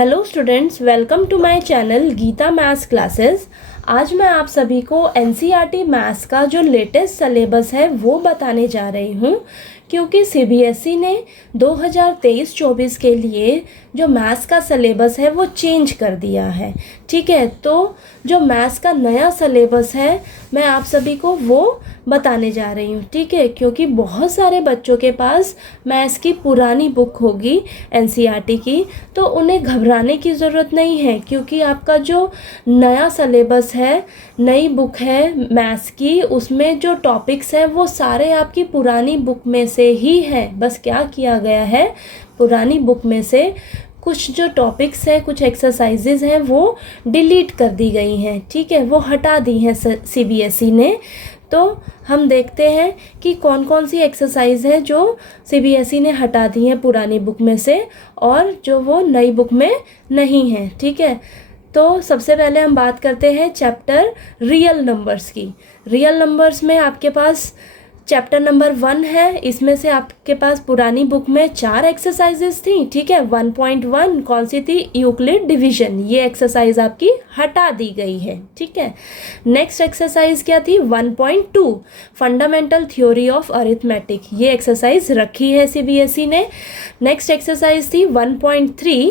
Hello students, welcome to my channel Geeta maths classes. आज मैं आप सभी को एनसीईआरटी मैथ्स का जो लेटेस्ट सिलेबस है वो बताने जा रही हूँ, क्योंकि सीबीएसई ने 2023-24 के लिए जो मैथ्स का सिलेबस है वो चेंज कर दिया है। ठीक है, तो जो मैथ्स का नया सिलेबस है मैं आप सभी को वो बताने जा रही हूँ। ठीक है, क्योंकि बहुत सारे बच्चों के पास मैथ्स की पुरानी बुक होगी एनसीईआरटी की, तो उन्हें घबराने की ज़रूरत नहीं है, क्योंकि आपका जो नया सिलेबस है, नई बुक है मैथ्स की, उसमें जो टॉपिक्स हैं वो सारे आपकी पुरानी बुक में से ही है। बस क्या किया गया है, पुरानी बुक में से कुछ जो टॉपिक्स हैं, कुछ एक्सरसाइजेज हैं वो डिलीट कर दी गई हैं। ठीक है, वो हटा दी हैं सीबीएसई ने। तो हम देखते हैं कि कौन कौन सी एक्सरसाइज है जो सीबीएसई ने हटा दी हैं पुरानी बुक में से और जो वो नई बुक में नहीं है। ठीक है, तो सबसे पहले हम बात करते हैं चैप्टर रियल नंबर्स की। रियल नंबर्स में आपके पास चैप्टर नंबर 1 है। इसमें से आपके पास पुरानी बुक में 4 एक्सरसाइजेस थी। ठीक है, 1.1 कौन सी थी? Euclid division. ये एक्सरसाइज आपकी हटा दी गई है। ठीक है, नेक्स्ट एक्सरसाइज क्या थी? 1.2 फंडामेंटल थ्योरी ऑफ अरिथमेटिक। ये एक्सरसाइज रखी है सीबीएसई ने। नेक्स्ट एक्सरसाइज थी 1.3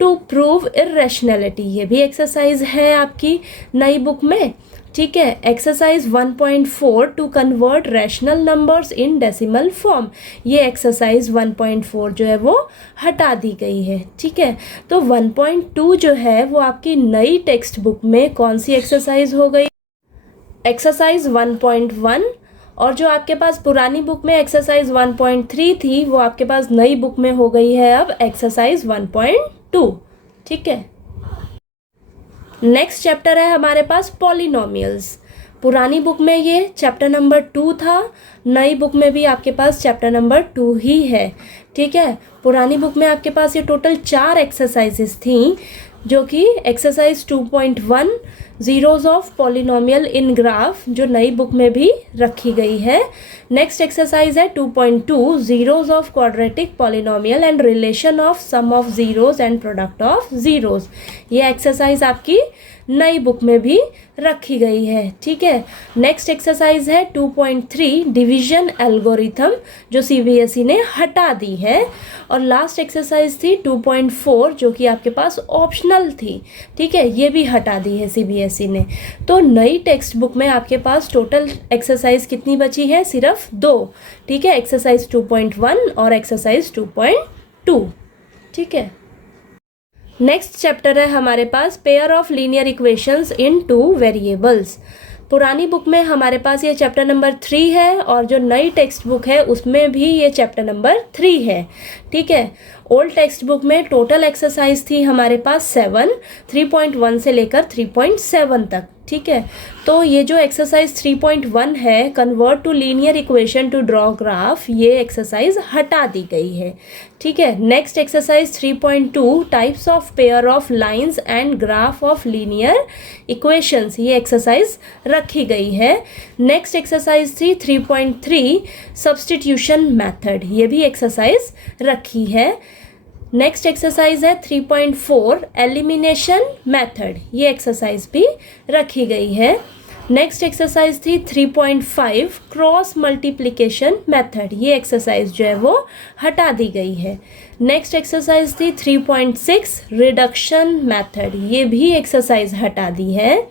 टू प्रूव इर्रेशनैलिटी। ये भी एक्सरसाइज है आपकी नई बुक में। ठीक है, exercise 1.4 to convert rational numbers in decimal form. ये एक्सरसाइज 1.4 जो है वो हटा दी गई है। ठीक है, तो 1.2 जो है वो आपकी नई टेक्स्ट बुक में कौन सी एक्सरसाइज हो गई? एक्सरसाइज 1.1। और जो आपके पास पुरानी बुक में एक्सरसाइज 1.3 थी वो आपके पास नई बुक में हो गई है अब एक्सरसाइज 1.2। ठीक है, नेक्स्ट चैप्टर है हमारे पास पॉलिनोमियल्स। पुरानी बुक में ये चैप्टर नंबर 2 था, नई बुक में भी आपके पास चैप्टर नंबर 2 ही है। ठीक है, पुरानी बुक में आपके पास ये टोटल 4 एक्सरसाइजेस थी, जो कि exercise 2.1 zeros of polynomial in graph, जो नई बुक में भी रखी गई है। नेक्स्ट एक्सरसाइज है 2.2 zeros of quadratic polynomial and relation of sum of zeros and product of zeros. ये एक्सरसाइज आपकी नई बुक में भी रखी गई है। ठीक है, नेक्स्ट एक्सरसाइज है 2.3 डिवीजन एल्गोरिथम, जो सीबीएसई ने हटा दी है। और लास्ट एक्सरसाइज थी 2.4 जो कि आपके पास ऑप्शनल थी। ठीक है, ये भी हटा दी है सीबीएसई ने। तो नई टेक्स्ट बुक में आपके पास टोटल एक्सरसाइज कितनी बची है? सिर्फ 2। ठीक है, एक्सरसाइज 2.1 और एक्सरसाइज 2.2। ठीक है, नेक्स्ट चैप्टर है हमारे पास pair of linear equations in 2 variables. पुरानी बुक में हमारे पास ये चैप्टर नंबर 3 है और जो नई टेक्स्ट बुक है उसमें भी ये चैप्टर नंबर 3 है। ठीक है, ओल्ड टेक्स्ट बुक में टोटल एक्सरसाइज थी हमारे पास 7, 3.1 से लेकर 3.7 तक। ठीक है, तो ये जो एक्सरसाइज 3.1 है, convert to linear equation to draw graph, ये एक्सरसाइज हटा दी गई है। ठीक है, next exercise 3.2 types of pair of lines and graph of linear equations, ये एक्सरसाइज रखी गई है। नेक्स्ट एक्सरसाइज थी 3.3 सब्स्टिट्यूशन मेथड, ये भी एक्सरसाइज रखी है। नेक्स्ट एक्सरसाइज है 3.4 एलिमिनेशन मेथड, ये एक्सरसाइज भी रखी गई है। नेक्स्ट एक्सरसाइज थी 3.5 क्रॉस मल्टीप्लिकेशन मेथड, ये एक्सरसाइज जो है वो हटा दी गई है। नेक्स्ट एक्सरसाइज थी 3.6 रिडक्शन मेथड, ये भी एक्सरसाइज हटा दी है।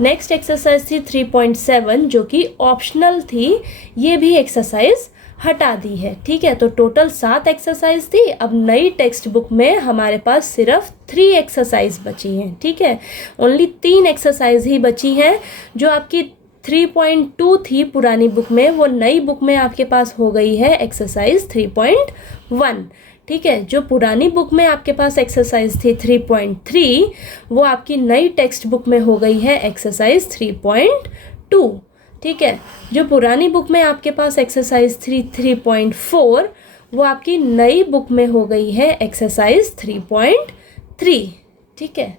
नेक्स्ट एक्सरसाइज थी 3.7 जो कि ऑप्शनल थी, ये भी एक्सरसाइज हटा दी है। ठीक है, तो टोटल 7 एक्सरसाइज थी। अब नई टेक्स्ट बुक में हमारे पास सिर्फ 3 एक्सरसाइज बची हैं। ठीक है, ओनली 3 एक्सरसाइज ही बची हैं। जो आपकी 3.2 थी पुरानी बुक में, वो नई बुक में आपके पास हो गई है एक्सरसाइज 3.1। ठीक है, जो पुरानी बुक में आपके पास एक्सरसाइज थी 3.3, वो आपकी नई टेक्स्ट बुक में हो गई है एक्सरसाइज 3.2। ठीक है, जो पुरानी बुक में आपके पास एक्सरसाइज 3.4, वो आपकी नई बुक में हो गई है एक्सरसाइज 3.3। ठीक है,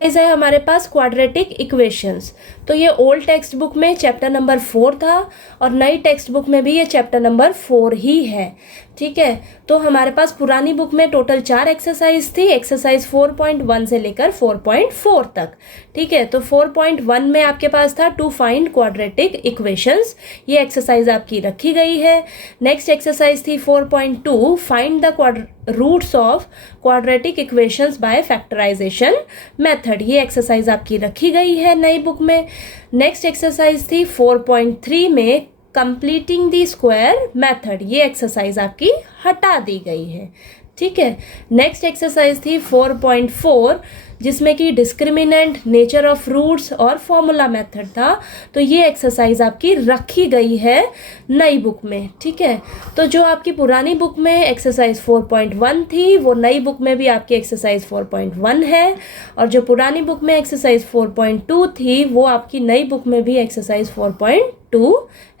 है हमारे पास क्वाड्रेटिक इक्वेशंस। तो ये ओल्ड टेक्स्ट बुक में चैप्टर नंबर 4 था और नई टेक्स्ट बुक में भी ये चैप्टर नंबर 4 ही है। ठीक है। तो हमारे पास पुरानी बुक में टोटल 4 एक्सरसाइज थी, एक्सरसाइज 4.1 से लेकर 4.4 तक। ठीक है, तो 4.1 में आपके पास था टू फाइंड क्वाड्रेटिक इक्वेशंस, ये एक्सरसाइज आपकी रखी गई है। नेक्स्ट एक्सरसाइज थी 4.2 find the roots of quadratic equations by factorisation method, ये एक्सरसाइज आपकी रखी गई है नई बुक में। नेक्स्ट एक्सरसाइज थी 4.3 में कंप्लीटिंग द स्क्वायर मेथड, ये एक्सरसाइज आपकी हटा दी गई है। ठीक है, नेक्स्ट एक्सरसाइज थी 4.4 जिसमें कि डिस्क्रिमिनेंट, नेचर ऑफ रूट्स और फॉर्मूला मेथड था, तो ये एक्सरसाइज आपकी रखी गई है नई बुक में। ठीक है, तो जो आपकी पुरानी बुक में एक्सरसाइज 4.1 थी वो नई बुक में भी आपकी एक्सरसाइज 4.1 है, और जो पुरानी बुक में एक्सरसाइज 4.2 थी वो आपकी नई बुक में भी एक्सरसाइज 4.2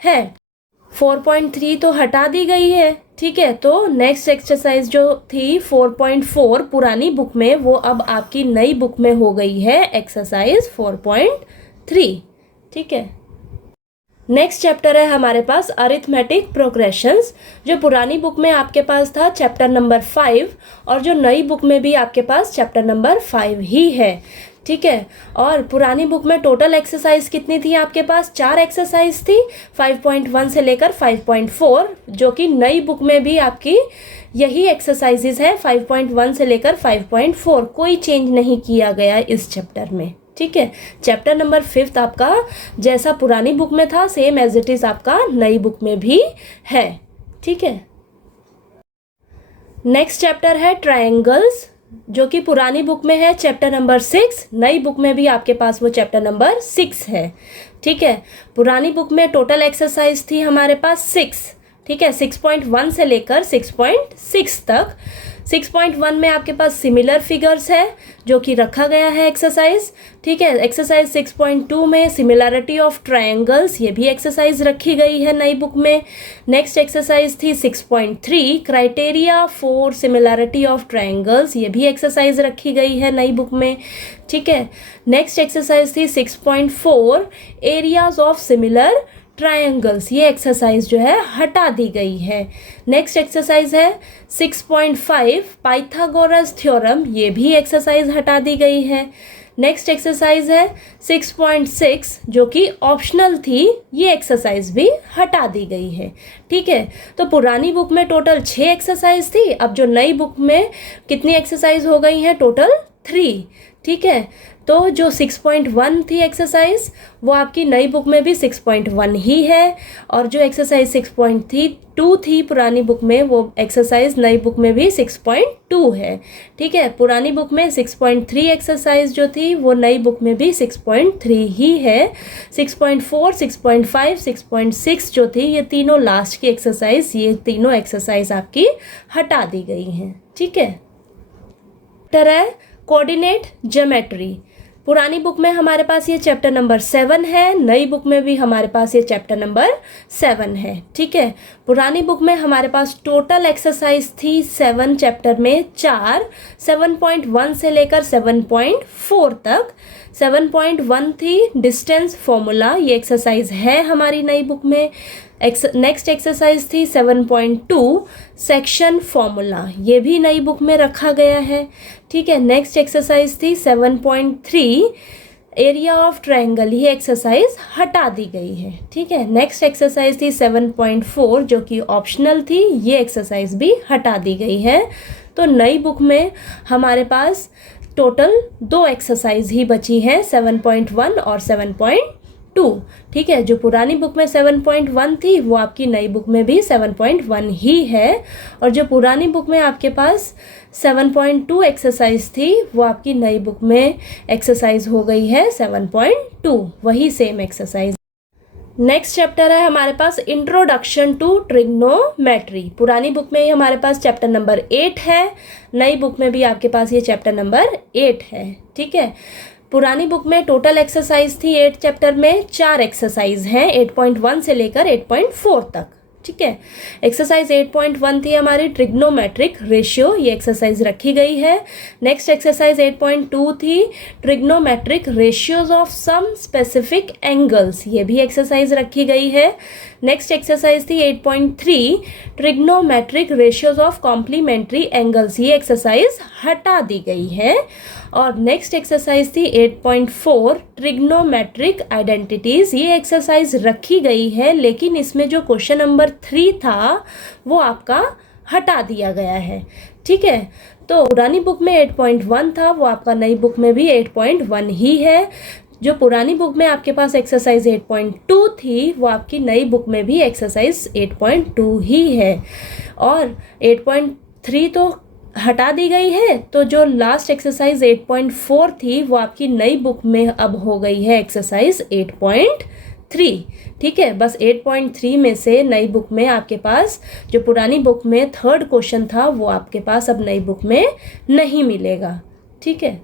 है। 4.3 तो हटा दी गई है। ठीक है, तो नेक्स्ट एक्सरसाइज जो थी 4.4 पुरानी बुक में वो अब आपकी नई बुक में हो गई है एक्सरसाइज 4.3। ठीक है, नेक्स्ट चैप्टर है हमारे पास अरिथमेटिक प्रोग्रेशंस, जो पुरानी बुक में आपके पास था चैप्टर नंबर 5 और जो नई बुक में भी आपके पास चैप्टर नंबर 5 ही है। ठीक है, और पुरानी बुक में टोटल एक्सरसाइज कितनी थी आपके पास? 4 एक्सरसाइज थी 5.1 से लेकर 5.4, जो कि नई बुक में भी आपकी यही एक्सरसाइजेज है 5.1 से लेकर 5.4, कोई चेंज नहीं किया गया इस चैप्टर में। ठीक है, चैप्टर नंबर 5 आपका जैसा पुरानी बुक में था सेम एज इट इज आपका नई बुक में भी है। ठीक है, नेक्स्ट चैप्टर है ट्रायंगल्स, जो कि पुरानी बुक में है चैप्टर नंबर 6, नई बुक में भी आपके पास वो चैप्टर नंबर 6 है। ठीक है, पुरानी बुक में टोटल एक्सरसाइज थी हमारे पास 6। ठीक है, 6.1 से लेकर 6.6 तक। 6.1 में आपके पास सिमिलर फिगर्स है जो कि रखा गया है एक्सरसाइज। ठीक है, एक्सरसाइज 6.2 में सिमिलैरिटी ऑफ ट्रायंगल्स, ये भी एक्सरसाइज रखी गई है नई बुक में। नेक्स्ट एक्सरसाइज थी 6.3 criteria for similarity of triangles, ये भी एक्सरसाइज रखी गई है नई बुक में। ठीक है, नेक्स्ट एक्सरसाइज थी 6.4 एरियाज ऑफ सिमिलर ट्रायंगल्स, ये एक्सरसाइज जो है हटा दी गई है। नेक्स्ट एक्सरसाइज है 6.5 पाइथागोरस थ्योरम, ये भी एक्सरसाइज हटा दी गई है। नेक्स्ट एक्सरसाइज है 6.6 जो कि ऑप्शनल थी, ये एक्सरसाइज भी हटा दी गई है। ठीक है, तो पुरानी बुक में टोटल 6 एक्सरसाइज थी, अब जो नई बुक में कितनी एक्सरसाइज हो गई है? टोटल 3। ठीक है, तो जो 6.1 थी एक्सरसाइज वो आपकी नई बुक में भी 6.1 ही है, और जो एक्सरसाइज 6.2 थी पुरानी बुक में वो एक्सरसाइज नई बुक में भी 6.2 है। ठीक है, पुरानी बुक में 6.3 एक्सरसाइज जो थी वो नई बुक में भी 6.3 ही है। 6.4, 6.5, 6.6 जो थी ये तीनों लास्ट की एक्सरसाइज, ये तीनों एक्सरसाइज आपकी हटा दी गई हैं। ठीक है, तरह कोऑर्डिनेट ज्योमेट्री, पुरानी बुक में हमारे पास ये चैप्टर नंबर 7 है, नई बुक में भी हमारे पास ये चैप्टर नंबर 7 है। ठीक है, पुरानी बुक में हमारे पास टोटल एक्सरसाइज थी 7 चैप्टर में 4, 7.1 से लेकर 7.4 तक। 7.1 थी डिस्टेंस फॉर्मूला, ये एक्सरसाइज है हमारी नई बुक में। नेक्स्ट एक्सरसाइज थी 7.2 सेक्शन फॉर्मूला, ये भी नई बुक में रखा गया है। ठीक है, नेक्स्ट एक्सरसाइज थी 7.3 एरिया ऑफ ट्रायंगल, ये एक्सरसाइज हटा दी गई है। ठीक है, नेक्स्ट एक्सरसाइज थी 7.4 जो कि ऑप्शनल थी, ये एक्सरसाइज भी हटा दी गई है। तो नई बुक में हमारे पास टोटल 2 एक्सरसाइज ही बची हैं, 7.1 और 7.2। ठीक है, जो पुरानी बुक में 7.1 थी वो आपकी नई बुक में भी 7.1 ही है, और जो पुरानी बुक में आपके पास 7.2 एक्सरसाइज थी वो आपकी नई बुक में एक्सरसाइज हो गई है 7.2, वही सेम एक्सरसाइज। नेक्स्ट चैप्टर है हमारे पास इंट्रोडक्शन टू ट्रिग्नोमेट्री, पुरानी बुक में ही हमारे पास चैप्टर नंबर 8 है, नई बुक में भी आपके पास ये चैप्टर नंबर 8 है। ठीक है, पुरानी बुक में टोटल एक्सरसाइज थी 8 चैप्टर में 4 एक्सरसाइज हैं, 8.1 से लेकर 8.4 तक। ठीक है। एक्सरसाइज 8.1 थी हमारी ट्रिग्नोमेट्रिक रेशियो, ये एक्सरसाइज रखी गई है। नेक्स्ट एक्सरसाइज 8.2 थी trigonometric ratios of some specific angles, ये भी एक्सरसाइज रखी गई है। नेक्स्ट एक्सरसाइज थी 8.3 trigonometric ratios of complementary angles, ये एक्सरसाइज हटा दी गई है। और नेक्स्ट एक्सरसाइज थी 8.4 ट्रिग्नोमेट्रिक आइडेंटिटीज, ये एक्सरसाइज रखी गई है, लेकिन इसमें जो क्वेश्चन नंबर 3 था वो आपका हटा दिया गया है। ठीक है, तो पुरानी बुक में 8.1 था, वो आपका नई बुक में भी 8.1 ही है। जो पुरानी बुक में आपके पास एक्सरसाइज 8.2 थी, वो आपकी नई बुक में भी एक्सरसाइज 8.2 ही है। और 8.3 तो हटा दी गई है, तो जो लास्ट एक्सरसाइज 8.4 थी वो आपकी नई बुक में अब हो गई है एक्सरसाइज 8.3। ठीक है, बस 8.3 में से नई बुक में आपके पास जो पुरानी बुक में थर्ड क्वेश्चन था वो आपके पास अब नई बुक में नहीं मिलेगा। ठीक है,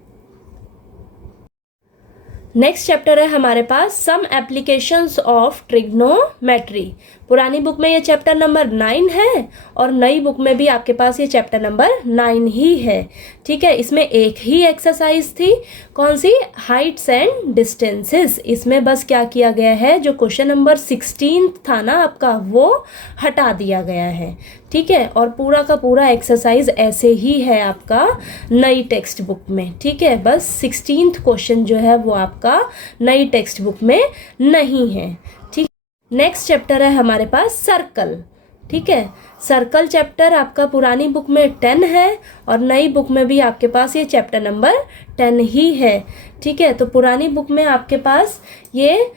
नेक्स्ट चैप्टर है हमारे पास सम एप्लीकेशंस ऑफ ट्रिग्नोमेट्री। पुरानी बुक में ये चैप्टर नंबर 9 है और नई बुक में भी आपके पास ये चैप्टर नंबर 9 ही है। ठीक है, इसमें एक ही एक्सरसाइज थी, कौन सी, हाइट्स एंड डिस्टेंसेस। इसमें बस क्या किया गया है, जो क्वेश्चन नंबर 16 था ना आपका, वो हटा दिया गया है। ठीक है, और पूरा का पूरा एक्सरसाइज ऐसे ही है आपका नई टेक्स्ट बुक में। ठीक है, बस 16th क्वेश्चन जो है वो आपका नई टेक्स्ट बुक में नहीं है। ठीक, नेक्स्ट चैप्टर है हमारे पास सर्कल। ठीक है, सर्कल चैप्टर आपका पुरानी बुक में 10 है और नई बुक में भी आपके पास ये चैप्टर नंबर 10 ही है। ठीक है, तो पुरानी बुक में आपके पास ये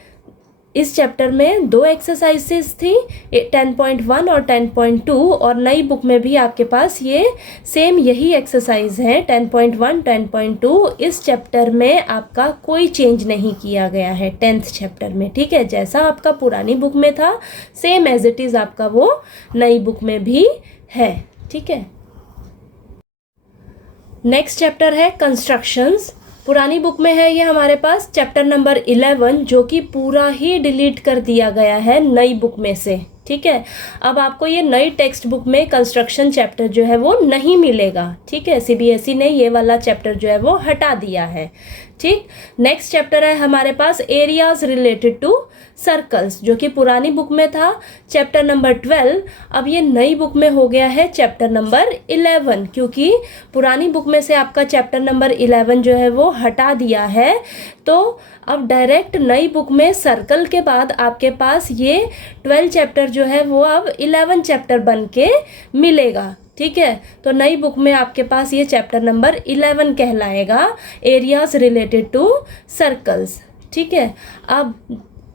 इस चैप्टर में 2 एक्सरसाइजेस थी, 10.1 और 10.2, और नई बुक में भी आपके पास ये सेम यही एक्सरसाइज है 10.1 10.2। इस चैप्टर में आपका कोई चेंज नहीं किया गया है 10th चैप्टर में। ठीक है, जैसा आपका पुरानी बुक में था सेम एज इट इज़ आपका वो नई बुक में भी है। ठीक है, नेक्स्ट चैप्टर है कंस्ट्रक्शंस। पुरानी बुक में है ये हमारे पास चैप्टर नंबर 11, जो कि पूरा ही डिलीट कर दिया गया है नई बुक में से। ठीक है, अब आपको ये नई टेक्स्ट बुक में कंस्ट्रक्शन चैप्टर जो है वो नहीं मिलेगा। ठीक है, सीबीएसई ने ये वाला चैप्टर जो है वो हटा दिया है। ठीक, नेक्स्ट चैप्टर है हमारे पास एरियाज रिलेटेड टू सर्कल्स, जो कि पुरानी बुक में था चैप्टर नंबर 12, अब ये नई बुक में हो गया है चैप्टर नंबर 11, क्योंकि पुरानी बुक में से आपका चैप्टर नंबर 11 जो है वो हटा दिया है। तो अब डायरेक्ट नई बुक में सर्कल के बाद आपके पास ये 12 चैप्टर जो है वो अब 11 चैप्टर बन के मिलेगा। ठीक है, तो नई बुक में आपके पास ये चैप्टर नंबर 11 कहलाएगा, एरियाज रिलेटेड टू सर्कल्स। ठीक है, अब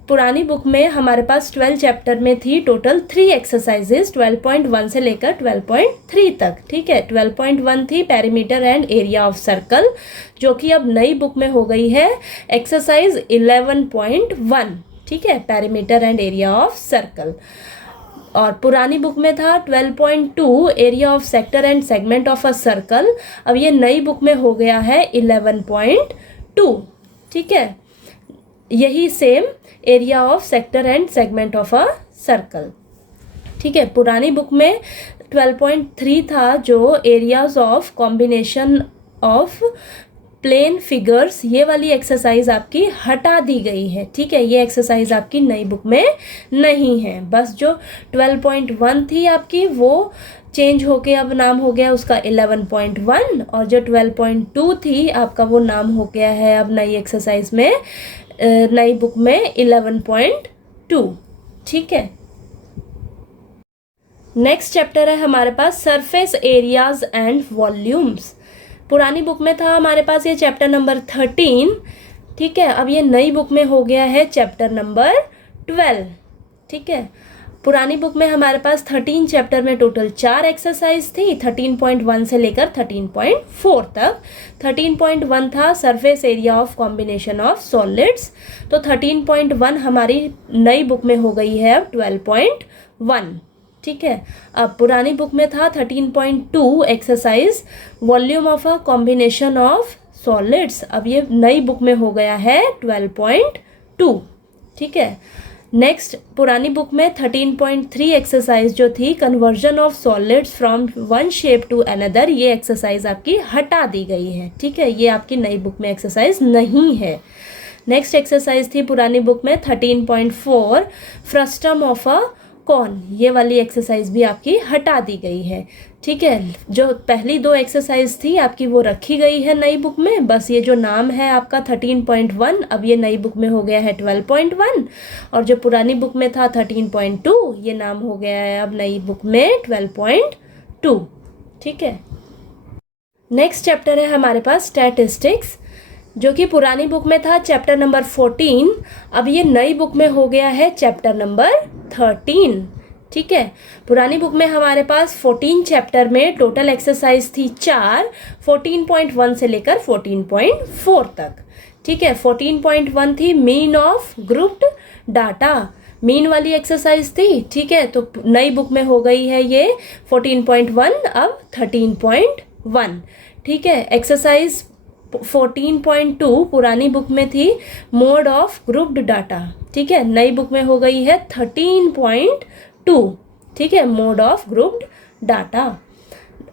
पुरानी बुक में हमारे पास 12 चैप्टर में थी टोटल 3 एक्सरसाइजेस 12.1 से लेकर 12.3 तक। ठीक है, 12.1 थी perimeter and area of circle, जो कि अब नई बुक में हो गई है एक्सरसाइज 11.1। ठीक है, perimeter and area of circle. और पुरानी बुक में था 12.2 area of sector and segment of a circle, अब ये नई बुक में हो गया है 11.2। ठीक है, यही same area of sector and segment of a circle. ठीक है, पुरानी बुक में 12.3 था जो areas of combination of plane figures, ये वाली एक्सरसाइज आपकी हटा दी गई है। ठीक है, ये एक्सरसाइज आपकी नई बुक में नहीं है। बस जो 12.1 थी आपकी वो चेंज होके अब नाम हो गया उसका 11.1, और जो 12.2 थी आपका वो नाम हो गया है अब नई एक्सरसाइज में नई बुक में 11.2। ठीक है, नेक्स्ट चैप्टर है हमारे पास सरफेस एरियाज एंड वॉल्यूम्स। पुरानी बुक में था हमारे पास ये चैप्टर नंबर 13। ठीक है, अब ये नई बुक में हो गया है चैप्टर नंबर 12। ठीक है, पुरानी बुक में हमारे पास 13 चैप्टर में टोटल 4 एक्सरसाइज थी 13.1 से लेकर 13.4 तक। 13.1 था surface area of combination of solids, तो 13.1 हमारी नई बुक में हो गई है अब 12.1। ठीक है, अब पुरानी बुक में था 13.2 exercise volume of a combination of solids, अब ये नई बुक में हो गया है 12.2। ठीक है, नेक्स्ट पुरानी बुक में 13.3 एक्सरसाइज जो थी conversion of solids from one shape to another, ये एक्सरसाइज आपकी हटा दी गई है। ठीक है, ये आपकी नई बुक में एक्सरसाइज नहीं है। नेक्स्ट एक्सरसाइज थी पुरानी बुक में 13.4 फ्रस्टम ऑफ अ कॉर्न, ये वाली एक्सरसाइज भी आपकी हटा दी गई है। ठीक है, जो पहली दो एक्सरसाइज थी आपकी वो रखी गई है नई बुक में, बस ये जो नाम है आपका 13.1 अब ये नई बुक में हो गया है 12.1, और जो पुरानी बुक में था 13.2 ये नाम हो गया है अब नई बुक में 12.2। ठीक है, नेक्स्ट चैप्टर है हमारे पास स्टैटिस्टिक्स, जो कि पुरानी बुक में था चैप्टर नंबर 14, अब ये नई बुक में हो गया है चैप्टर नंबर 13। ठीक है, पुरानी बुक में हमारे पास 14 चैप्टर में टोटल एक्सरसाइज थी 4, 14.1 से लेकर 14.4 तक। ठीक है, 14.1 थी mean of grouped data, mean वाली एक्सरसाइज थी। ठीक है, तो नई बुक में हो गई है ये 14.1 अब 13.1। ठीक है, एक्सरसाइज 14.2 पुरानी बुक में थी मोड ऑफ ग्रुप्ड डाटा। ठीक है, नई बुक में हो गई है 13.2। ठीक है, मोड ऑफ ग्रुप्ड डाटा।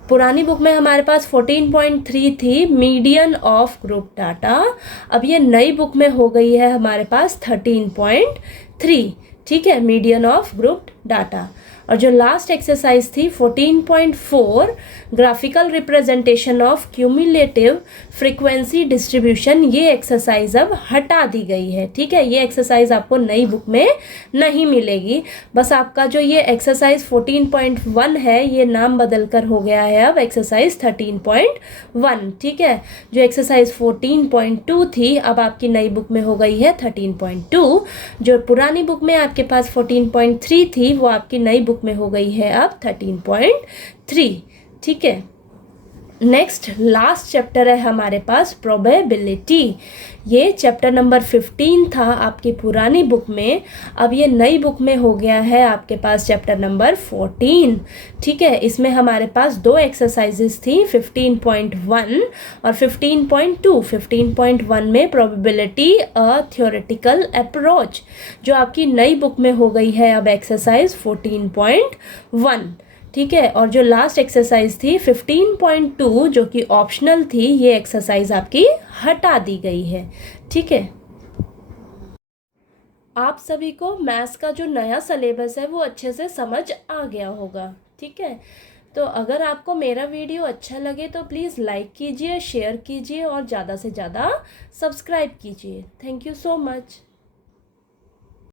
पुरानी बुक में हमारे पास 14.3 थी मीडियन ऑफ ग्रुप डाटा, अब ये नई बुक में हो गई है हमारे पास 13.3। ठीक है, मीडियन ऑफ ग्रुप डाटा। और जो लास्ट एक्सरसाइज थी 14.4 graphical representation of cumulative frequency distribution, ये एक्सरसाइज अब हटा दी गई है। ठीक है, ये एक्सरसाइज आपको नई बुक में नहीं मिलेगी, बस आपका जो ये एक्सरसाइज 14.1 है ये नाम बदल कर हो गया है अब एक्सरसाइज 13.1। ठीक है, जो एक्सरसाइज 14.2 थी अब आपकी नई बुक में हो गई है 13.2, जो पुरानी बुक में आपके पास 14.3 थी वो आपकी नई बुक में हो गई है अब 13.3। ठीक है, नेक्स्ट लास्ट चैप्टर है हमारे पास प्रोबेबिलिटी, ये चैप्टर नंबर 15 था आपकी पुरानी बुक में, अब ये नई बुक में हो गया है आपके पास चैप्टर नंबर 14। ठीक है, इसमें हमारे पास दो एक्सरसाइजेस थी 15.1 और 15.2। 15.1 में प्रोबेबिलिटी अ थ्योरेटिकल अप्रोच, जो आपकी नई बुक में हो गई है अब एक्सरसाइज 14.1। ठीक है, और जो लास्ट एक्सरसाइज थी 15.2 जो कि ऑप्शनल थी, ये एक्सरसाइज आपकी हटा दी गई है। ठीक है, आप सभी को मैथ्स का जो नया सिलेबस है वो अच्छे से समझ आ गया होगा। ठीक है, तो अगर आपको मेरा वीडियो अच्छा लगे तो प्लीज़ लाइक कीजिए, शेयर कीजिए और ज़्यादा से ज़्यादा सब्सक्राइब कीजिए। Thank you so much.